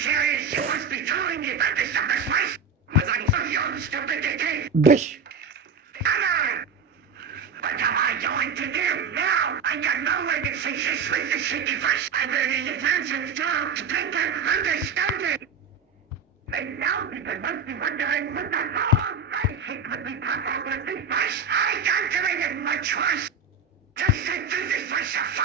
She must be telling me about this number twice. Was I so young, stupid dickhead? Bish. What am I going to do now? I got nowhere to say this with the city first. I'm ready to answer job to take that understanding. And now people must be wondering what the hell I think would be possible with this first. I can't do it much worse. Just to do this myself.